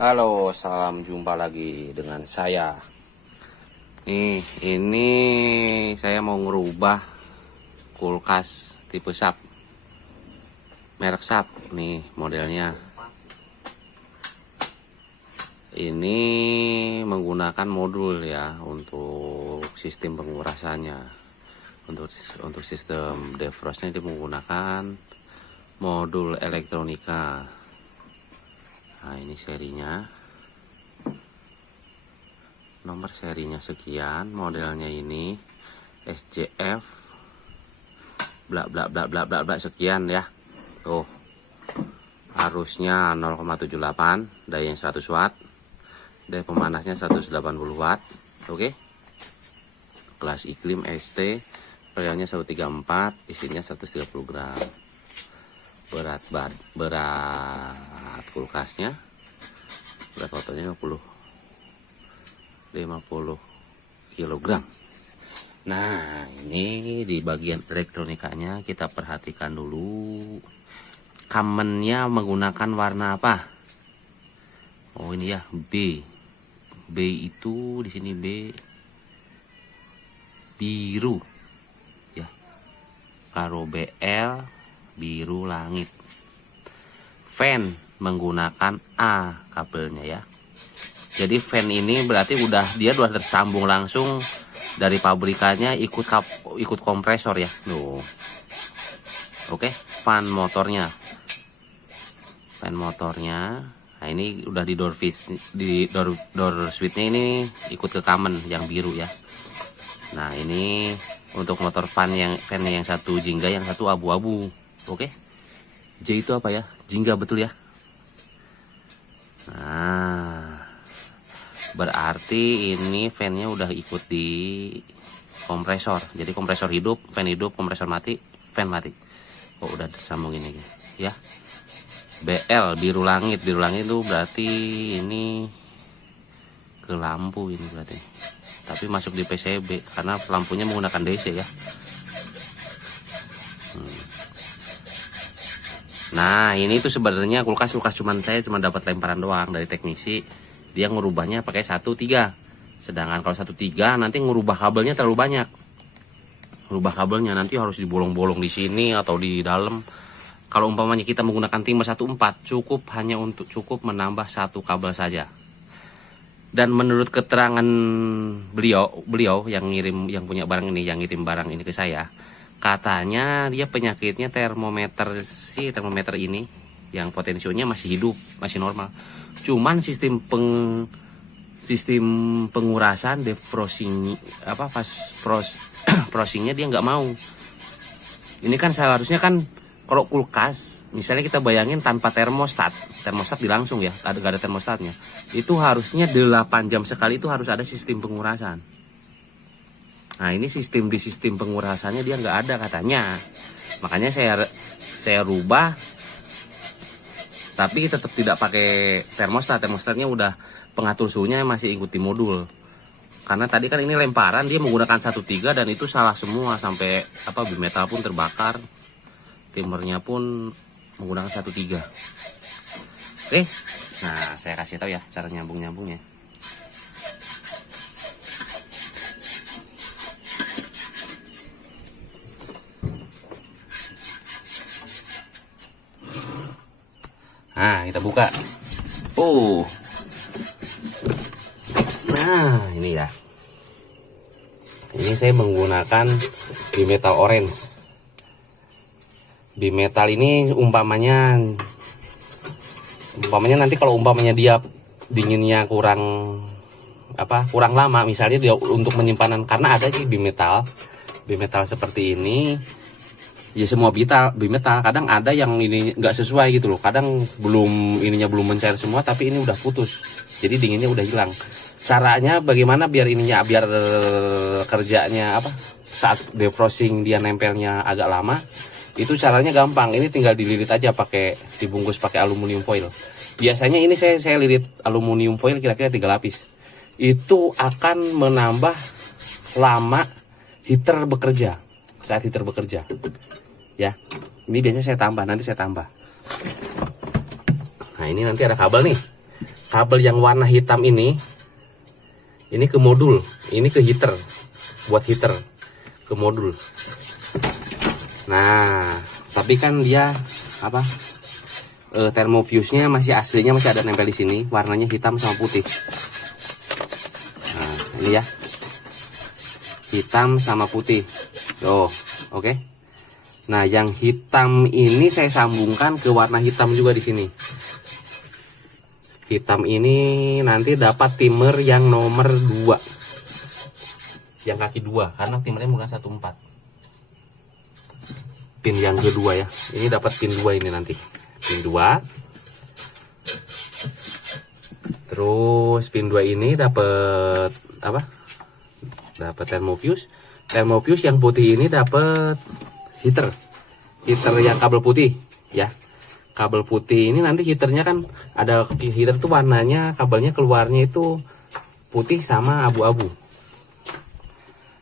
Halo, salam jumpa lagi dengan saya. Ini saya mau ngerubah kulkas tipe SAP, merek SAP. Nih modelnya. Ini menggunakan modul ya untuk sistem pengurasannya. Untuk sistem defrostnya itu menggunakan modul elektronika. Nah, ini serinya, nomor serinya sekian, modelnya ini SJF bla bla bla bla bla bla sekian ya. Tuh, arusnya 0,78, daya 100 watt, daya pemanasnya 180 watt. Oke, kelas iklim ST, realnya 134, isinya 130 gram. Berat kulkasnya, berat totalnya 50 kg. Nah, ini di bagian elektronikanya kita perhatikan dulu. Kamennya menggunakan warna apa? Oh, ini ya, B itu di sini biru ya. Karo BL biru langit. Fan menggunakan A kabelnya ya. Jadi fan ini berarti dia udah tersambung langsung dari pabrikannya, ikut kompresor ya. Tuh. Oke, fan motornya. Nah, ini udah di door switchnya ini ikut ke kamen yang biru ya. Nah, ini untuk motor fan yang satu jingga, yang satu abu-abu. Oke. J itu apa ya? Jingga, betul ya. Nah, berarti ini fan-nya udah ikut di kompresor. Jadi kompresor hidup, fan hidup, kompresor mati, fan mati. Oh, udah tersambung ini ya. BL biru langit itu berarti ini ke lampu ini berarti. Tapi masuk di PCB karena lampunya menggunakan DC ya. Nah, ini tuh sebenarnya kulkas cuman saya dapat lemparan doang dari teknisi. Dia ngerubahnya pakai 1.3. Sedangkan kalau 1.3 nanti ngerubah kabelnya terlalu banyak. Ngerubah kabelnya nanti harus dibolong-bolong di sini atau di dalam. Kalau umpamanya kita menggunakan timah 1.4, cukup menambah satu kabel saja. Dan menurut keterangan beliau yang punya barang ini, yang ngirim barang ini ke saya, katanya dia penyakitnya termometer ini yang potensionya masih hidup, masih normal. Cuman sistem pengurasan defrosting frostingnya dia nggak mau. Ini kan seharusnya kan kalau kulkas misalnya kita bayangin tanpa termostat dilangsung ya, gak ada termostatnya. Itu harusnya 8 jam sekali itu harus ada sistem pengurasan. Nah, ini sistem pengurasannya dia nggak ada katanya. Makanya saya rubah, tapi tetap tidak pakai termostat. Termostatnya udah pengatur suhunya masih ikut di modul. Karena tadi kan ini lemparan dia menggunakan 1.3 dan itu salah semua, sampai bimetal pun terbakar. Timernya pun menggunakan 1.3. Oke. Nah, saya kasih tahu ya cara nyambungnya. Nah, kita buka. Nah, ini ya. Ini saya menggunakan bimetal orange. Bimetal ini umpamanya nanti kalau umpamanya dia dinginnya kurang lama, misalnya dia untuk penyimpanan, karena ada sih bimetal seperti ini. Ya, semua bimetal kadang ada yang ini nggak sesuai gitu loh. Kadang belum mencair semua, tapi ini udah putus. Jadi dinginnya udah hilang. Caranya bagaimana biar kerjanya saat defrosting dia nempelnya agak lama? Itu caranya gampang. Ini tinggal dililit aja dibungkus pakai aluminium foil. Biasanya ini saya lilit aluminium foil kira-kira 3 lapis. Itu akan menambah lama heater bekerja. Saat heater bekerja. Ya. Ini biasanya nanti saya tambah. Nah, ini nanti ada kabel nih. kabel yang warna hitam ini ke modul, ini ke heater, buat heater ke modul. Nah, tapi kan dia apa? Thermofuse-nya masih aslinya masih ada nempel di sini, warnanya hitam sama putih. Nah, ini ya. Hitam sama putih. Oh, oke. Nah, yang hitam ini saya sambungkan ke warna hitam juga di sini. Hitam ini nanti dapat timer yang nomor 2. Yang kaki 2 karena timernya bukan 14. Pin yang kedua ya. Ini dapat pin 2 ini nanti. Pin 2. Terus pin 2 ini dapat apa? Dapat thermofuse. Thermofuse yang putih ini dapat heater. Heater yang kabel putih ya. Kabel putih ini nanti heaternya kan ada heater tuh warnanya, kabelnya keluarnya itu putih sama abu-abu.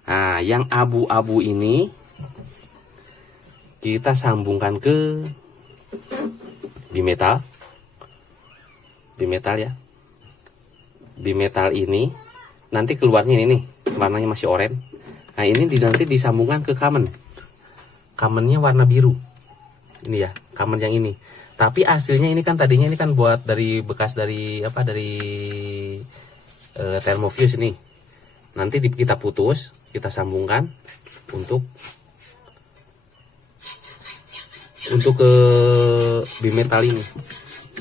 Nah, yang abu-abu ini kita sambungkan ke bimetal. Bimetal ya. Bimetal ini nanti keluarnya ini nih, warnanya masih oranye. Nah, ini nanti disambungkan ke kamen. Kamennya warna biru. Ini ya, kamen yang ini. Tapi aslinya ini kan tadinya ini kan buat dari bekas dari apa, dari thermofuse ini. Nanti kita putus, kita sambungkan untuk ke bimetal ini.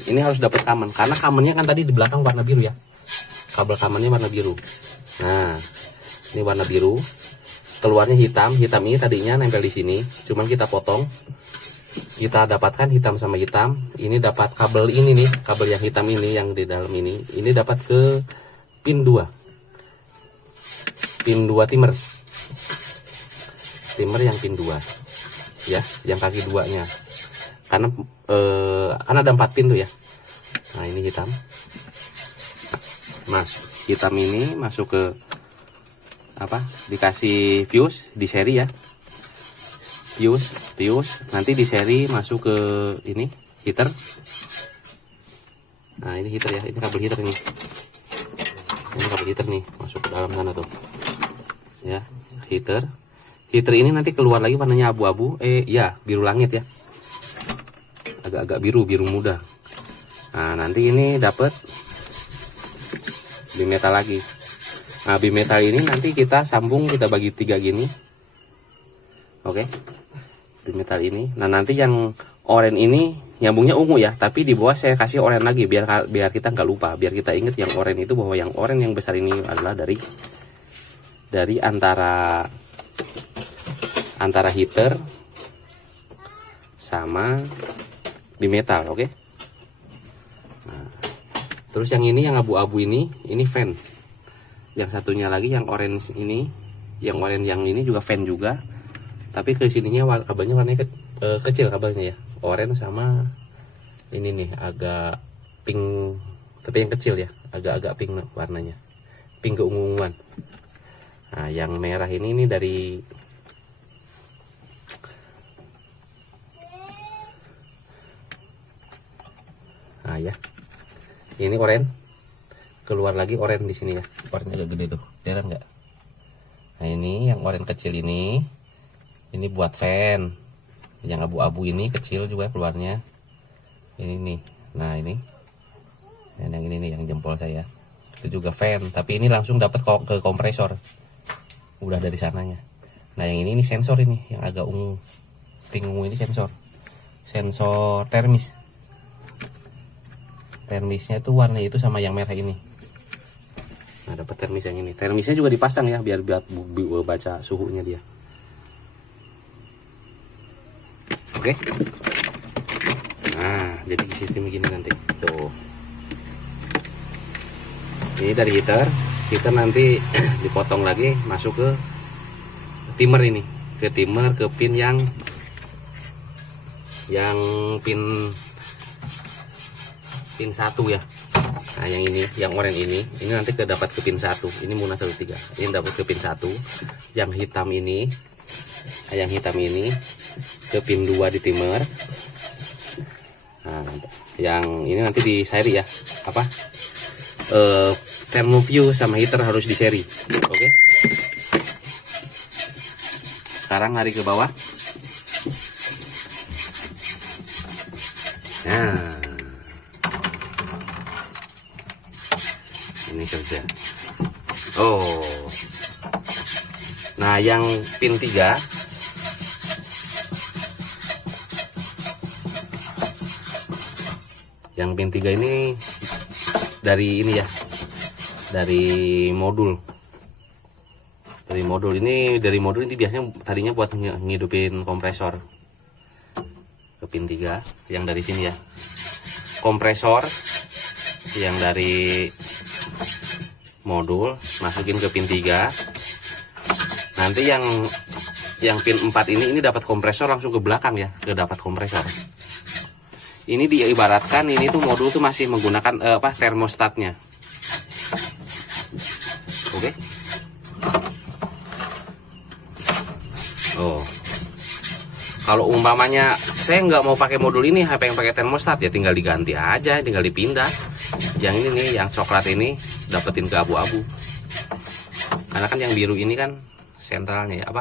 Ini harus dapat kamen karena kamennya kan tadi di belakang warna biru ya. Kabel kamennya warna biru. Nah, ini warna biru. Keluarnya hitam. Hitam ini tadinya nempel di sini, cuman kita potong. Kita dapatkan hitam sama hitam. Ini dapat kabel ini nih, kabel yang hitam ini yang di dalam ini. Ini dapat ke pin 2. Pin 2 timer. Timer yang pin 2. Ya, yang kaki 2-nya. Karena ada 4 pin tuh ya. Nah, ini hitam. Hitam ini masuk ke apa? Dikasih fuse di seri ya. Fuse nanti di seri masuk ke ini heater. Nah, ini heater ya, ini kabel heater nih. Ini kabel heater nih, masuk ke dalam sana tuh. Ya, heater. Heater ini nanti keluar lagi warnanya abu-abu, ya, biru langit ya. Agak-agak biru muda. Nah, nanti ini dapat bimetal lagi. Nah, bimetal ini nanti kita sambung, kita bagi 3 gini. Oke. Bimetal ini. Nah, nanti yang oranye ini nyambungnya ungu ya, tapi di bawah saya kasih oranye lagi biar kita nggak lupa, biar kita ingat yang oranye itu, bahwa yang oranye yang besar ini adalah dari antara heater sama bimetal. Oke. Nah, terus yang ini yang abu-abu ini fan. Yang satunya lagi yang orange ini, yang oranye yang ini juga fan juga. Tapi ke sininya kabelnya warnanya kecil kabelnya ya. Oranye sama ini nih agak pink, tapi yang kecil ya, agak-agak pink warnanya. Pink keunguan. Nah, yang merah ini dari nah ya. Ini oranye. Keluar lagi oranye di sini ya. Oranye agak gede tuh. Lihat nggak? Nah, ini yang oranye kecil ini buat fan. Yang abu-abu ini kecil juga keluarnya. Ini nih. Nah, ini. Dan yang ini nih yang jempol saya. Itu juga fan, tapi ini langsung dapat ke kompresor. Udah dari sananya. Nah, yang ini sensor ini, yang agak ungu. Pink ungu ini sensor. Sensor termis. Termisnya itu warna itu sama yang merah ini. Nah, dapat termis yang ini. Termisnya juga dipasang ya, biar baca suhunya dia. Oke. Nah, jadi sistem begini nanti. Tuh. Ini dari heater nanti dipotong lagi masuk ke timer ini. Ke timer, ke pin yang pin 1 ya. Nah, yang ini, yang oranye ini nanti dapat ke pin 1. Ini Muna 13. Ini dapat ke pin 1. Yang hitam ini ke pin 2 di timer. Nah, yang ini nanti di seri ya. Apa? thermoview sama heater harus di seri. Oke. Sekarang lari ke bawah. Nah, ini kerja. Oh, nah yang pin 3 ini dari ini ya, dari modul ini biasanya tadinya buat ngidupin kompresor. Ke pin 3 yang dari sini ya, kompresor yang dari modul masukin ke pin 3. Nanti yang pin 4 ini dapat kompresor langsung ke belakang ya, ke dapat kompresor. Ini diibaratkan ini tuh modul tuh masih menggunakan termostatnya. Oke. Oh, kalau umpamanya saya nggak mau pakai modul ini, pengen pakai termostat ya tinggal diganti aja, tinggal dipindah. Yang ini nih, yang coklat ini dapetin ke abu-abu. Karena kan yang biru ini kan sentralnya ya,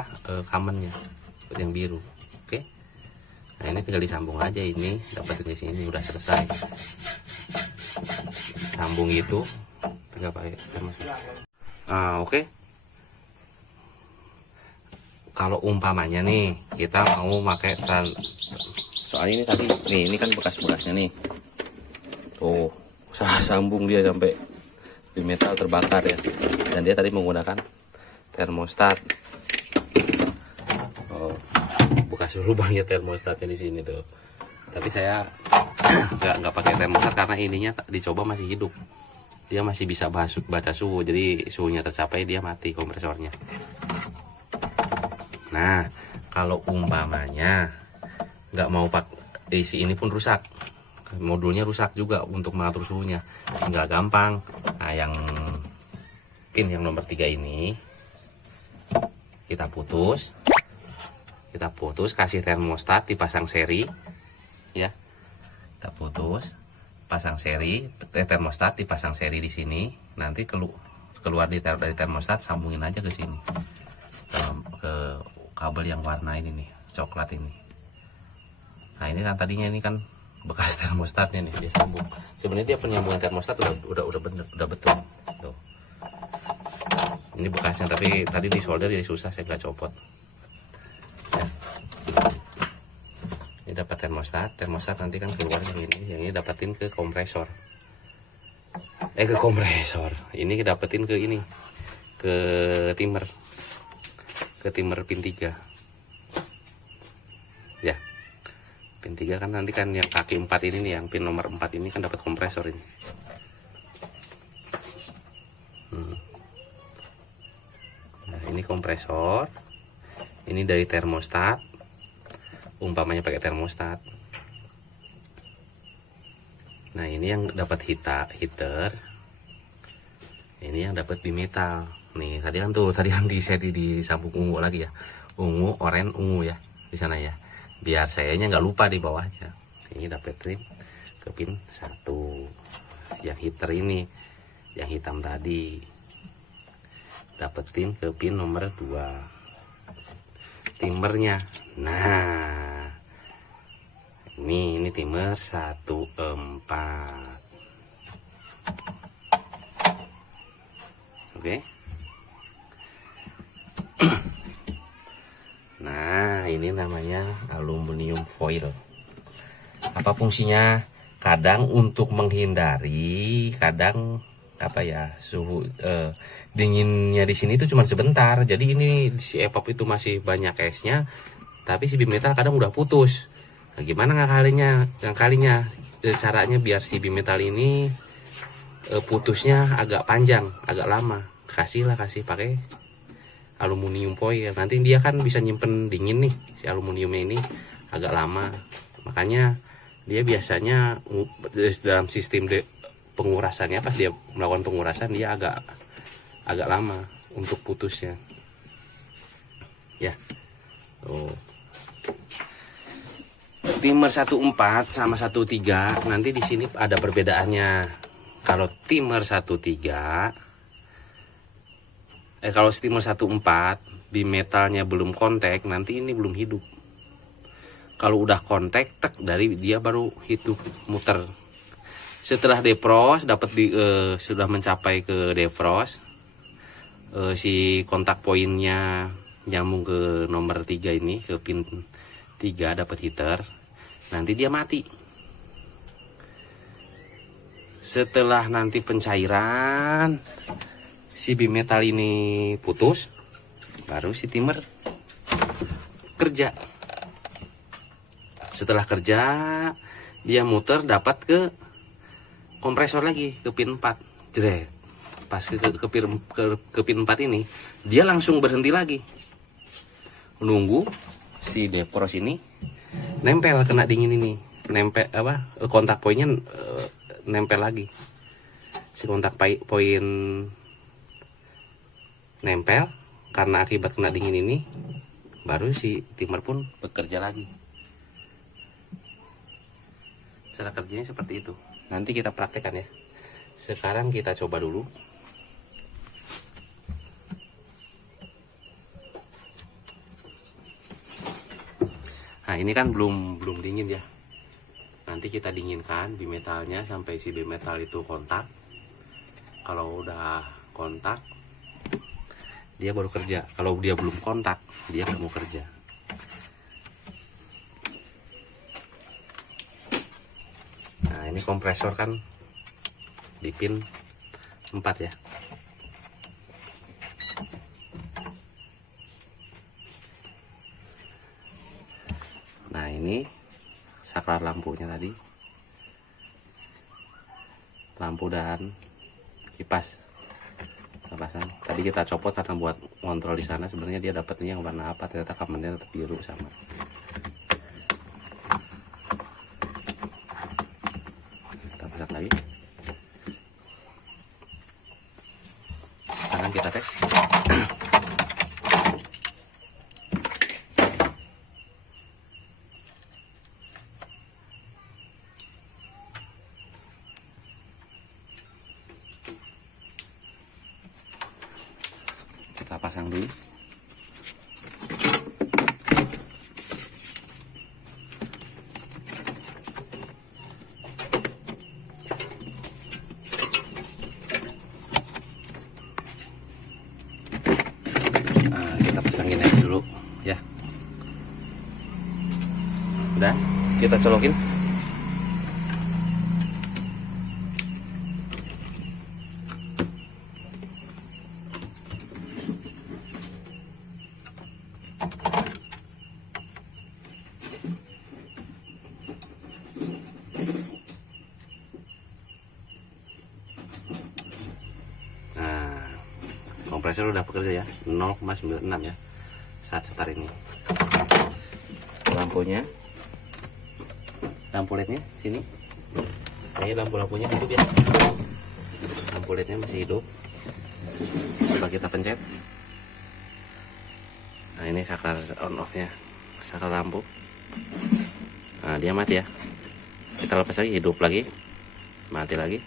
kamennya yang biru. Oke. Nah ini tinggal disambung aja, ini dapetin di sini udah selesai. Sambung itu tinggal pakai termostat. Oke. Kalau umpamanya nih kita mau pakai soalnya ini tadi nih, ini kan bekas-bekasnya nih. Tuh, saya sambung dia sampai di metal terbakar ya. Dan dia tadi menggunakan termostat. Oh, bekas lubangnya termostatnya di sini tuh. Tapi saya nggak pakai termostat karena ininya dicoba masih hidup. Dia masih bisa baca suhu, jadi suhunya tercapai dia mati kompresornya. Nah, kalau umpamanya nggak mau pakai isi ini pun rusak, modulnya rusak juga untuk mengatur suhunya, tinggal gampang. Nah, yang pin yang nomor 3 ini kita putus, kasih termostat dipasang seri, ya. Kita putus, pasang seri, termostat dipasang seri di sini. Nanti keluar dari termostat, sambungin aja ke sini, ke kabel yang warna ini nih, coklat ini. Nah ini kan tadinya ini kan bekas termostatnya nih, dia sambung. Sebenarnya dia penyambungan termostat udah bener, udah betul. Tuh. Ini bekasnya, tapi tadi di solder jadi susah, saya nggak copot. Ya. Ini dapat termostat nanti kan keluar yang ini dapatin ke kompresor. Ke kompresor. Ini dapetin ke ini, ke timer. Ke timer pin 3 ya. Pin 3 kan nanti kan yang kaki 4 ini nih, yang pin nomor 4 ini kan dapat kompresor ini. Nah ini kompresor, ini dari termostat, umpamanya pakai termostat. Nah ini yang dapat heater, ini yang dapat bimetal. Nih tadi kan di seri disambung ungu lagi ya, ungu, oranye, ungu ya di sana ya, biar sayanya nggak lupa di bawahnya. Ini dapat trim ke pin 1. Yang heater ini, yang hitam tadi, dapetin ke pin nomor 2 timernya. Nah ini timer 14. Oke. Nah ini namanya aluminium foil. Apa fungsinya? Kadang untuk menghindari, kadang suhu dinginnya di sini itu cuma sebentar. Jadi ini si EPOP itu masih banyak esnya, tapi si bimetal kadang udah putus. Nah, gimana ngakalinya caranya biar si bimetal ini putusnya agak panjang, agak lama. Kasih pakai aluminium foil. Nanti dia kan bisa nyimpen dingin nih, si aluminiumnya ini agak lama. Makanya dia biasanya dalam sistem pengurasannya, pas dia melakukan pengurasan dia agak lama untuk putusnya ya. Timer 14 sama 13 nanti di sini ada perbedaannya. Kalau timer 13, kalau steamer 14 bimetalnya belum kontak, nanti ini belum hidup. Kalau udah kontak, tek, dari dia baru hidup muter. Setelah defrost dapat sudah mencapai ke defrost, si kontak poinnya nyambung ke nomor 3 ini, ke pin 3 dapat heater, nanti dia mati. Setelah nanti pencairan si bimetal ini putus, baru si timer kerja. Setelah kerja, dia muter dapat ke kompresor lagi, ke pin 4. Jret. Pas ke pin 4 ini, dia langsung berhenti lagi. Menunggu si defrost ini nempel kena dingin ini. Nempel kontak poinnya nempel lagi. Si kontak poin nempel karena akibat kena dingin ini, baru si timer pun bekerja lagi. Cara kerjanya seperti itu. Nanti kita praktekkan ya. Sekarang kita coba dulu. Nah, ini kan belum dingin ya. Nanti kita dinginkan bimetalnya sampai si bimetal itu kontak. Kalau udah kontak, dia baru kerja. Kalau dia belum kontak, dia nggak mau kerja. Nah, ini kompresor kan di pin 4 ya. Nah, ini saklar lampunya tadi, lampu dan kipas pasang. Tadi kita copot karena buat kontrol di sana, sebenarnya dia dapatnya yang warna apa, ternyata kamarnya tetap biru sama. Kita pasang lagi. Sekarang kita tes. Kita pasang dulu. Nah, kita pasangin aja dulu ya. Udah, kita colokin. Kompresor udah bekerja ya, 0,96 ya saat start ini. Lampunya, lampu lednya sini, ini lampunya hidup ya. Lampu lednya masih hidup. Coba kita pencet. Nah, ini saklar on off nya, saklar lampu. Nah, dia mati ya. Kita lepas lagi, hidup lagi, mati lagi.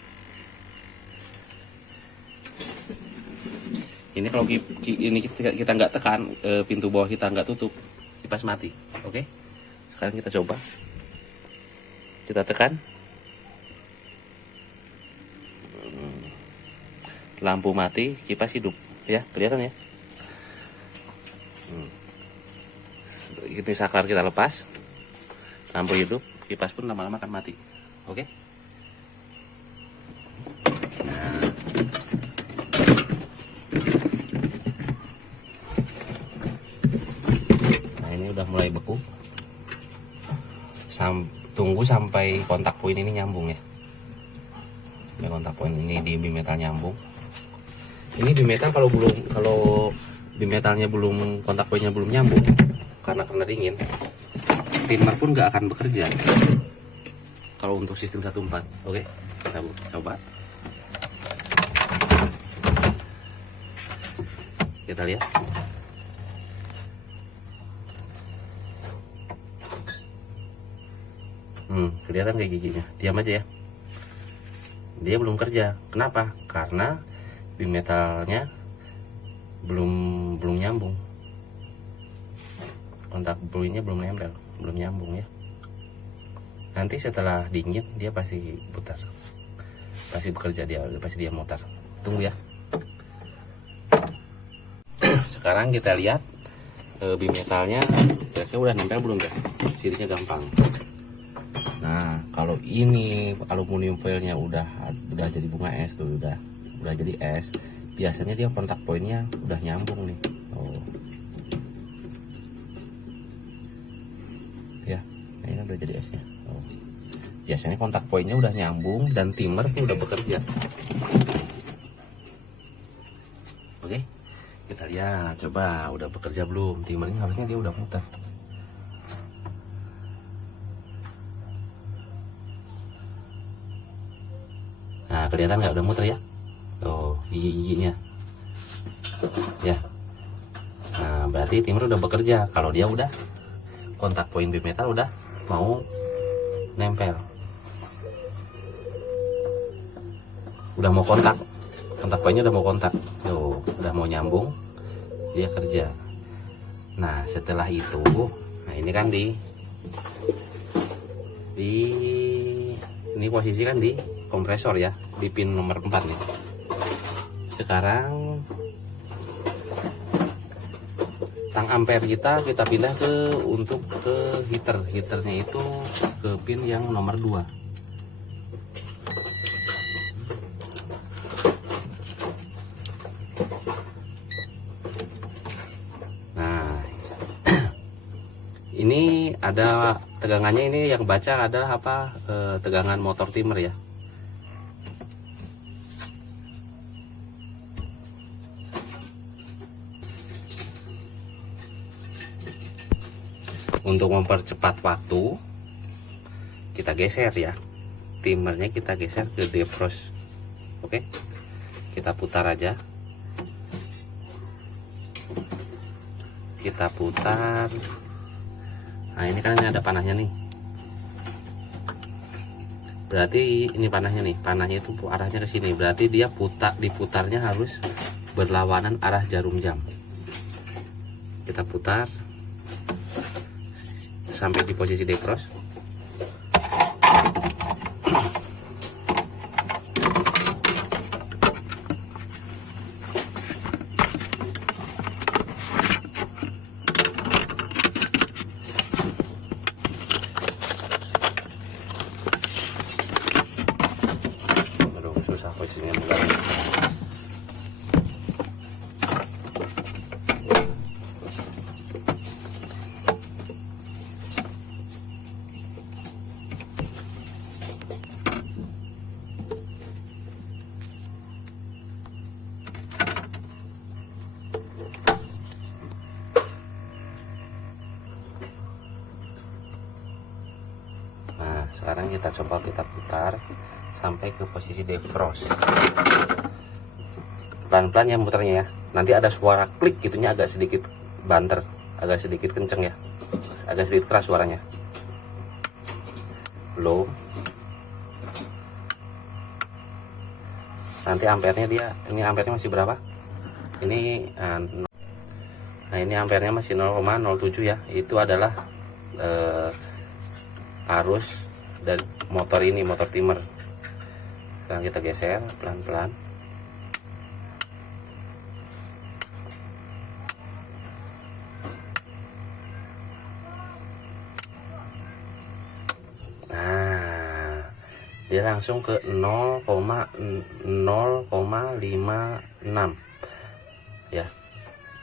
Ini kalau ini kita nggak tekan, pintu bawah kita nggak tutup, kipas mati. Oke, sekarang kita coba, kita tekan, lampu mati, kipas hidup ya, kelihatan ya. Ini saklar kita lepas, lampu hidup, kipas pun lama-lama akan mati. Oke. Udah mulai beku. Tunggu sampai kontak poin ini nyambung ya. Sampai kontak poin ini di bimetal nyambung. Ini bimetal kalau bimetalnya belum, kontak poinnya belum nyambung karena kena dingin, timer pun nggak akan bekerja. Kalau untuk sistem 14, oke, kita coba. Kita lihat. Kelihatan kayak giginya, diam aja ya. dia belum kerja. Kenapa? Karena bimetalnya belum nyambung, kontak bulinya belum nempel, belum nyambung ya. Nanti setelah dingin dia pasti putar, pasti bekerja, pasti dia mutar. Tunggu ya. Sekarang kita lihat bimetalnya kira-kira udah nempel belum ya, sirinya gampang. Nah kalau ini aluminium foilnya udah jadi bunga es tuh, udah jadi es, biasanya dia kontak poinnya udah nyambung nih. Oh ya, ini udah jadi esnya. Oh, biasanya kontak poinnya udah nyambung dan timer tuh udah bekerja. Oke, kita lihat coba udah bekerja belum. Timernya harusnya dia udah muter. Nah kelihatan nggak udah muter ya? Oh gigi-giginya ya. Nah berarti timer udah bekerja. Kalau dia udah kontak poin bimetal udah mau nempel, udah mau kontak poinnya udah mau kontak tuh, udah mau nyambung, dia kerja. Nah setelah itu, nah ini kan di ini posisi kan di kompresor ya, di pin nomor 4 nih. Sekarang tang ampere kita pindah untuk ke heaternya itu ke pin yang nomor 2. Nah ini ada tegangannya, ini yang baca adalah apa, tegangan motor timer ya. Untuk mempercepat waktu kita geser ya, timernya kita geser ke defrost. Oke, kita putar aja, kita putar. Nah ini kan ada panahnya nih, berarti ini panahnya nih, panahnya itu arahnya ke sini, berarti dia diputarnya harus berlawanan arah jarum jam. Kita putar sampai di posisi defrost. Aduh susah posisinya megangnya. Sekarang kita coba putar sampai ke posisi defrost. Pelan-pelan ya muternya ya. Nanti ada suara klik gitunya, agak sedikit banter, agak sedikit kenceng ya, agak sedikit keras suaranya. Belum. Nanti ampernya ini ampernya masih berapa? Ini nah ini ampernya masih 0,07 ya. Itu adalah arus dari motor ini, motor timer. Sekarang kita geser pelan-pelan. Nah dia langsung ke 0,56 ya,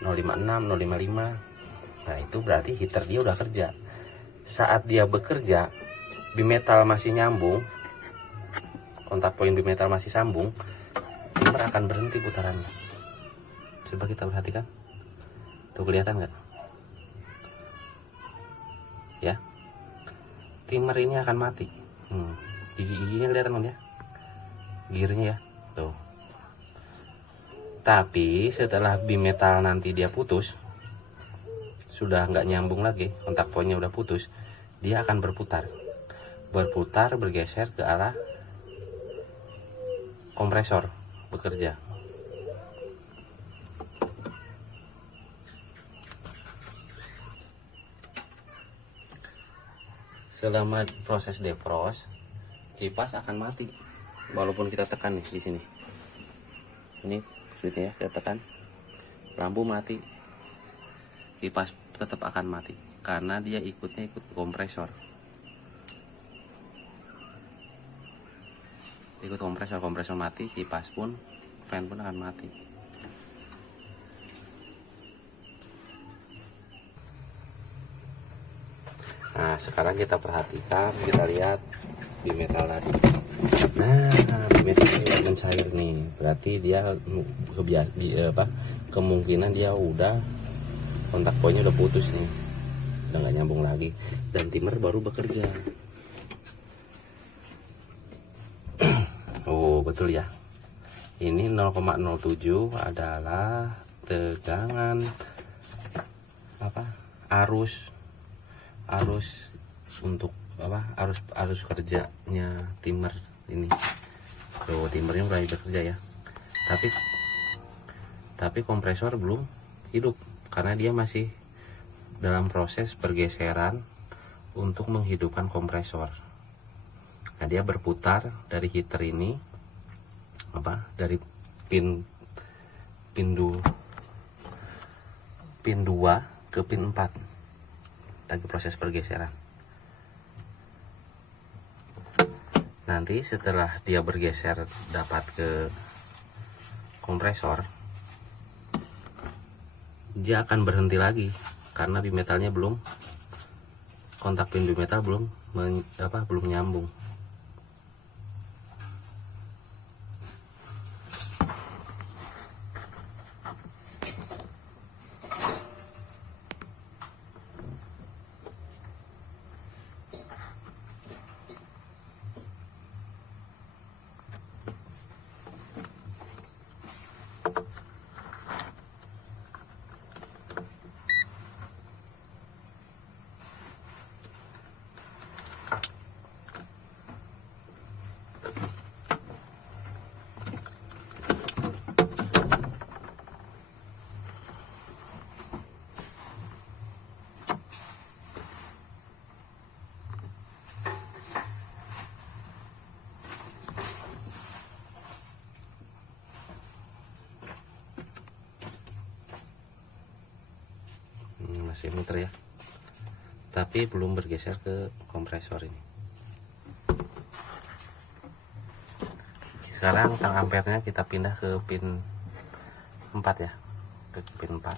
056, 055. Nah itu berarti heater dia udah kerja. Saat dia bekerja, bimetal masih nyambung, kontak poin bimetal masih sambung, timer akan berhenti putarannya. Coba kita perhatikan, tuh kelihatan nggak ya, timer ini akan mati. Gigi-giginya kelihatan ya, gearnya ya tuh. Tapi setelah bimetal nanti dia putus, sudah nggak nyambung lagi, kontak poinnya udah putus, dia akan berputar bergeser ke arah kompresor bekerja. Selama proses defrost, kipas akan mati walaupun kita tekan nih di sini. Ini switchnya ya, kita tekan, lampu mati, kipas tetap akan mati karena dia ikut kompresor. Ikut kompresor mati, kipas pun, fan pun akan mati. Nah, sekarang kita perhatikan, kita lihat bimetal tadi. Nah, bimetal ini udah mencair nih, berarti dia kemungkinan dia udah kontak poinnya udah putus nih, udah nggak nyambung lagi, dan timer baru bekerja. Oh, betul ya. Ini 0,07 adalah tegangan arus untuk arus kerjanya timer ini. Tuh, timernya udah bekerja ya. Tapi kompresor belum hidup karena dia masih dalam proses pergeseran untuk menghidupkan kompresor. Nah, dia berputar dari heater ini dari pin 2 ke pin 4 lagi proses pergeseran. Nanti setelah dia bergeser dapat ke kompresor, dia akan berhenti lagi karena bimetalnya belum, kontak pin bimetal belum nyambung. Masih muter ya, tapi belum bergeser ke kompresor ini. Sekarang tang ampernya kita pindah ke pin 4 ya, ke pin 4.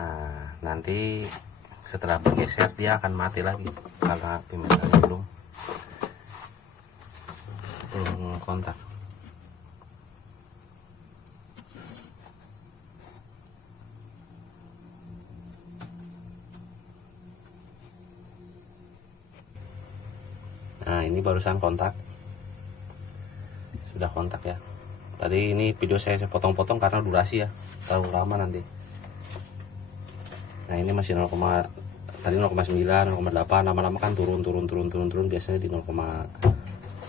Nah, nanti setelah bergeser dia akan mati lagi karena bimetalnya belum kontak. Nah, ini barusan kontak, sudah kontak ya. Tadi ini video saya potong-potong karena durasi ya, terlalu lama nanti. Nah, ini masih 0, tadi 0,9, 0,8, lama-lama kan turun, biasanya di 0,6,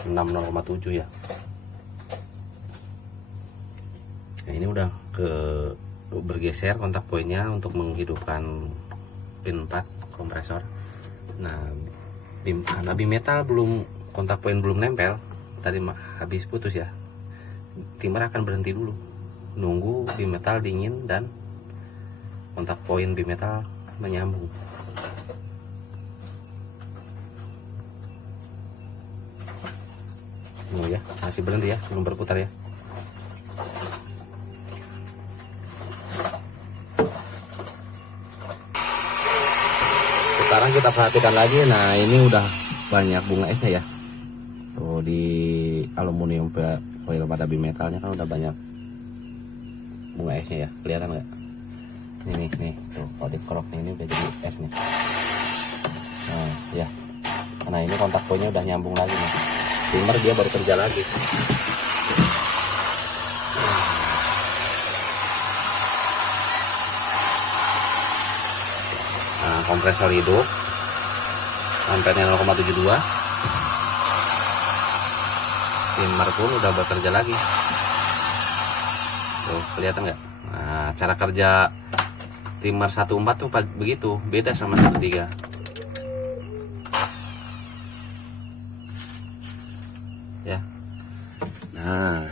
0,7 ya. Nah, ini udah bergeser kontak poinnya untuk menghidupkan pin 4 kompresor. Nah, karena bimetal belum, kontak poin belum nempel, tadi habis putus ya, timer akan berhenti dulu, nunggu bimetal dingin dan kontak poin bimetal menyambung. Oh ya, masih berhenti ya, belum berputar ya. Sekarang kita perhatikan lagi. Nah, ini udah banyak bunga esnya ya. Tuh, di aluminium foil pada bimetalnya kan udah banyak bunga esnya ya. Kelihatan nggak? Nih tuh, kalau dikerok ini udah jadi es nih. Nah ya, nah ini kontak poinnya udah nyambung lagi nih. Timer dia baru kerja lagi. Nah, kompresor hidup, ampernya 0,72. Timer pun udah bekerja lagi. Tuh, kelihatan nggak? Nah, cara kerja timer 14 tuh begitu, beda sama 13. Ya. Nah,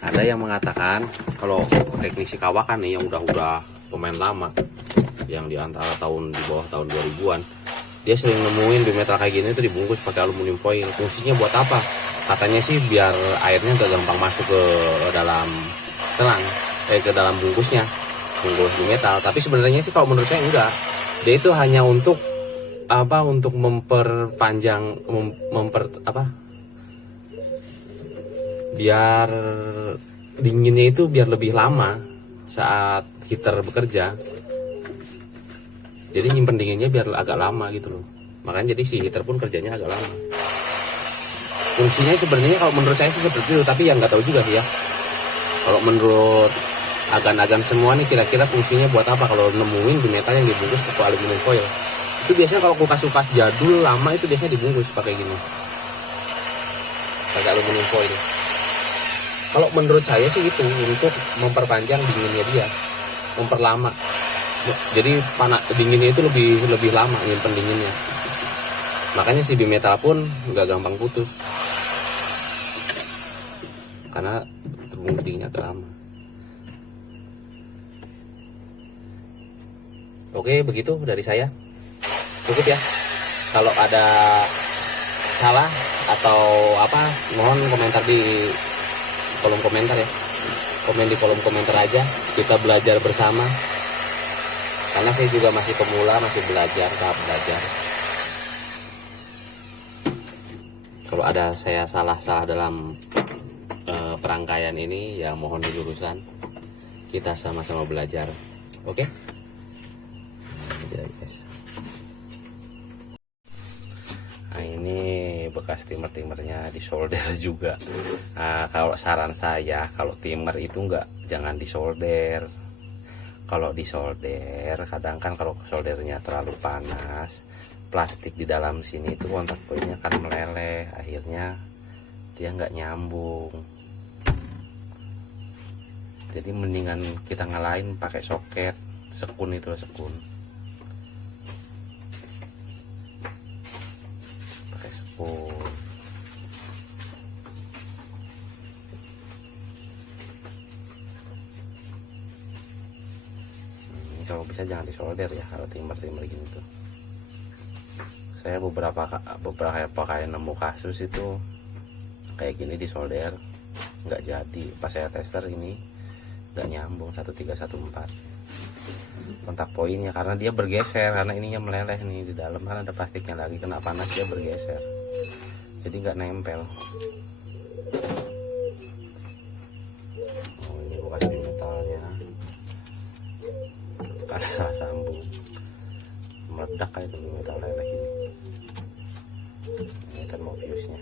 ada yang mengatakan kalau teknisi kawakan nih yang udah pemain lama, yang di antara tahun di bawah tahun 2000-an, dia sering nemuin bimetal kayak gini tuh dibungkus pakai aluminium foil. Fungsinya buat apa? Katanya sih biar airnya gak gampang masuk ke dalam selang, ke dalam bungkus bimetal. Tapi sebenarnya sih kalau menurut saya enggak. Dia itu hanya untuk apa? Untuk memperpanjang, biar dinginnya itu biar lebih lama saat heater bekerja. Jadi nyimpen dinginnya biar agak lama gitu loh. Makanya jadi si heater pun kerjanya agak lama. Fungsinya sebenarnya kalau menurut saya sih seperti itu, tapi yang nggak tahu juga sih ya. Kalau menurut agan-agan semua nih kira-kira fungsinya buat apa kalau nemuin bimetal yang dibungkus pakai aluminium foil. Itu biasanya kalau kulkas-kulkas jadul lama itu biasanya dibungkus pakai gini, pakai aluminium foil. Kalau menurut saya sih itu untuk memperpanjang dinginnya dia, memperlama. Jadi dinginnya itu lebih lama nyimpen dinginnya. Makanya si bimetal pun nggak gampang putus karena terbungkus dinginnya agak lama. Oke, begitu dari saya. Cukup ya. Kalau ada salah atau apa, mohon komentar di kolom komentar ya. Komen di kolom komentar aja, kita belajar bersama. Karena saya juga masih pemula, masih belajar, tahap belajar. Kalau ada saya salah-salah dalam perangkaian ini, ya mohon diluruskan. Kita sama-sama belajar. Oke? Nah, ini bekas timernya disolder juga. Nah, kalau saran saya, kalau timer itu jangan disolder. Kalau disolder, kadang kan kalau soldernya terlalu panas, plastik di dalam sini itu kontak poinnya kan meleleh, akhirnya dia nggak nyambung. Jadi mendingan kita ngalahin pakai soket sekun itu, sekun. Pakai sekun. Kalau bisa jangan disolder ya kalau timer gini tuh. Saya beberapa kali nemu kasus itu kayak gini disolder nggak jadi. Pas saya tester ini nggak nyambung 1314 kontak poinnya karena dia bergeser, karena ininya meleleh nih di dalam, kan ada plastiknya lagi, kena panas dia bergeser, jadi nggak nempel. Oh, ini bekas metalnya karena salah sambung, meledak kayak itu metal leleh ini. Ini termofuse nya.